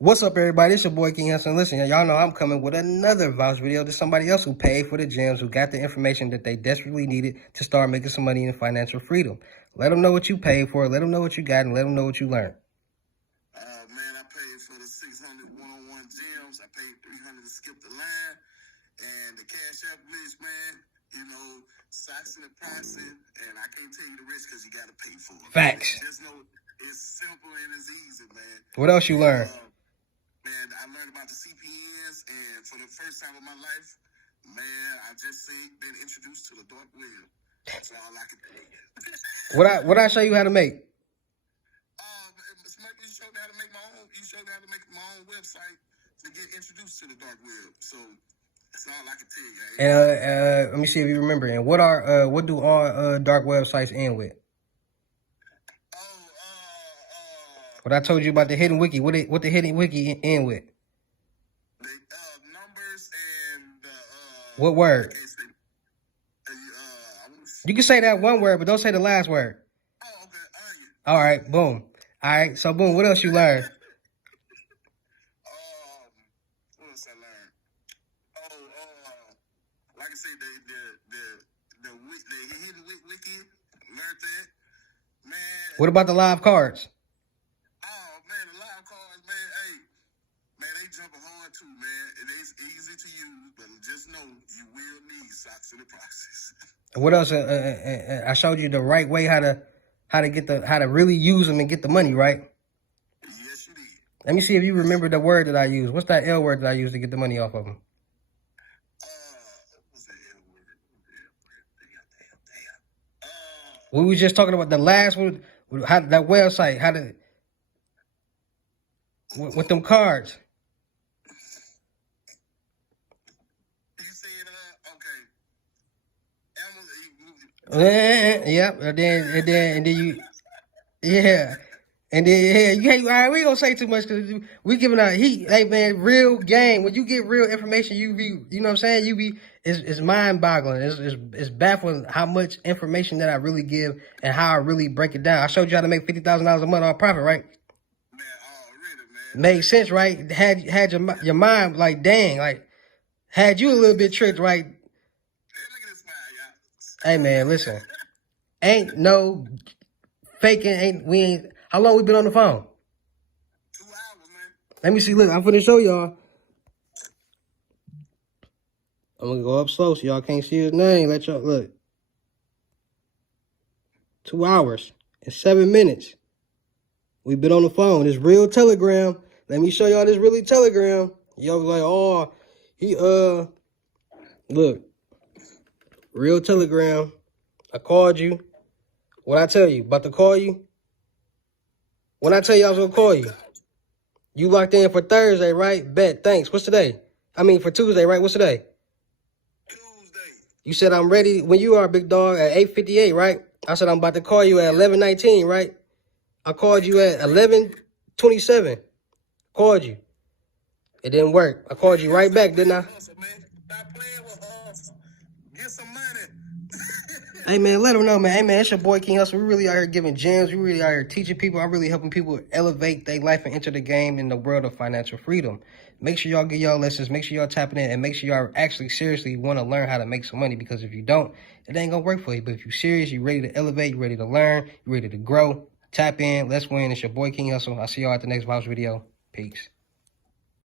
What's up, everybody? It's your boy King Hussle. Listen, y'all know I'm coming with another vouch video to somebody else who paid for the gems, who got the information that they desperately needed to start making some money and financial freedom. Let them know what you paid for, let them know what you got, and let them know what you learned. Man, I paid for the 600 one-on-one gems. I paid 300 to skip the line. And the Cashapp list, man, you know, socks in the pricing. And I can't tell you the rest because you got to pay for it. Facts. Just know it's simple and it's easy, man. What else you learned? Man, I learned about the CPNs, and for the first time in my life, man, I just been introduced to the dark web. That's all I can tell you. What I show you how to make? You showed me how to make my own. You showed me how to make my own website to get introduced to the dark web. So that's all I can tell you. And let me see if you remember. And what do all dark websites end with? What I told you about the hidden wiki, what the hidden wiki end with? The numbers and what word? You can say that one word, but don't say the last word. Oh, okay. All right, boom. All right, so boom. What else you learned? What else I learned? Like I said, the hidden wiki. Learned that, man. What about the live cards? Too, man. It is easy to use, but just know you will need socks in the process. What else? I showed you the right way how to really use them and get the money, right? Yes, you did. Let me see if you remember the word that I used. What's that L word that I used to get the money off of them? What's that L word? We were just talking about the last one, how that website, how to with them cards. Yep, and then you, yeah, and then you. All right, we ain't gonna say too much because we giving out heat. Hey man, real game. When you get real information, you know what I'm saying. It's mind boggling. It's baffling how much information that I really give and how I really break it down. I showed you how to make $50,000 a month on profit, right? Man, already, man. Made sense, right? Had your mind like dang, like had you a little bit tricked, right? Hey man, listen. Ain't no faking. How long we been on the phone? 2 hours, man. Let me see. Look, I'm finna show y'all. I'm gonna go up slow so y'all can't see his name. Let y'all look. 2 hours and 7 minutes. We've been on the phone. It's real Telegram. Let me show y'all this really Telegram. Y'all like, oh, look. Real Telegram. I called you. What I tell you? About to call you? When I tell you I was going to call you. You locked in for Thursday, right? Bet. Thanks. What's today? I mean, for Tuesday, right? What's today? Tuesday. You said I'm ready when you are, big dog, at 8:58, right? I said I'm about to call you at 11:19, right? I called you at 11:27. Called you. It didn't work. I called you right back, didn't I? Get some money. Hey, man, let them know, man. Hey, man, it's your boy, King Hussle. We really out here giving gems. We really out here teaching people. I'm really helping people elevate their life and enter the game in the world of financial freedom. Make sure y'all get y'all lessons. Make sure y'all tapping in. And make sure y'all actually seriously want to learn how to make some money. Because if you don't, it ain't going to work for you. But if you're serious, you're ready to elevate, you're ready to learn, you're ready to grow, tap in. Let's win. It's your boy, King Hussle. I'll see y'all at the next Vouch video. Peace.